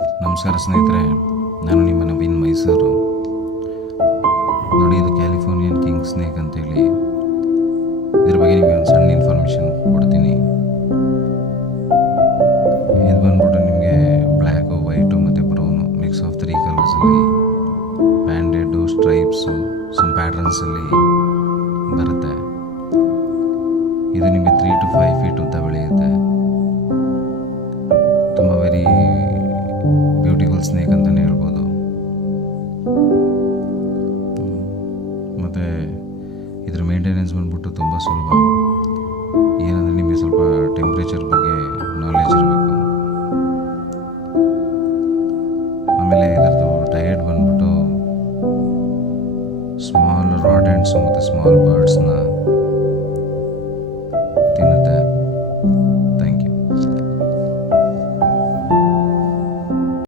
ನಮಸ್ಕಾರ ಸ್ನೇಹಿತರೆ, ನಾನು ನಿಮ್ಮ ನವೀನ್ ಮೈಸೂರು. ನೋಡಿ, ಇದು ಕ್ಯಾಲಿಫೋರ್ನಿಯನ್ ಕಿಂಗ್ ಸ್ನೇಕ್ ಅಂತೇಳಿ. ಇದ್ರ ಬಗ್ಗೆ ನಿಮಗೆ ಒಂದು ಸಣ್ಣ ಇನ್ಫಾರ್ಮೇಷನ್ ಕೊಡ್ತೀನಿ. ಇದು ಬಂದ್ಬಿಟ್ಟು ನಿಮಗೆ ಬ್ಲ್ಯಾಕು, ವೈಟು ಮತ್ತು ಬ್ರೌನು ಮಿಕ್ಸ್ ಆಫ್ 3 ಕಲರ್ಸಲ್ಲಿ ಬ್ಯಾಂಡೆಡು, ಸ್ಟ್ರೈಪ್ಸು, ಸಮ್ ಪ್ಯಾಟ್ರನ್ಸಲ್ಲಿ ಬರುತ್ತೆ. ಇದು ನಿಮಗೆ 3 to 5 ಫೀಟ್ ಉದ್ದ ಬೆಳೆಯುತ್ತೆ. ತುಂಬ ವೆರಿ ಬ್ಯೂಟಿಫುಲ್ ಸ್ನೇಕ್ ಅಂತಲೇ ಹೇಳ್ಬೋದು. ಮತ್ತು ಇದ್ರ ಮೇಂಟೆನೆನ್ಸ್ ಬಂದ್ಬಿಟ್ಟು ತುಂಬ ಸುಲಭ. ಏನಂದರೆ ನಿಮಗೆ ಸ್ವಲ್ಪ ಟೆಂಪ್ರೇಚರ್ ಬಗ್ಗೆ ನಾಲೆಜ್ ಇರಬೇಕು. ಆಮೇಲೆ ಇದರದ್ದು ಡಯಟ್ ಬಂದ್ಬಿಟ್ಟು ಸ್ಮಾಲ್ ರಾಡೆಂಟ್ಸು ಮತ್ತು ಸ್ಮಾಲ್ ಬರ್ಡ್ಸ್ನ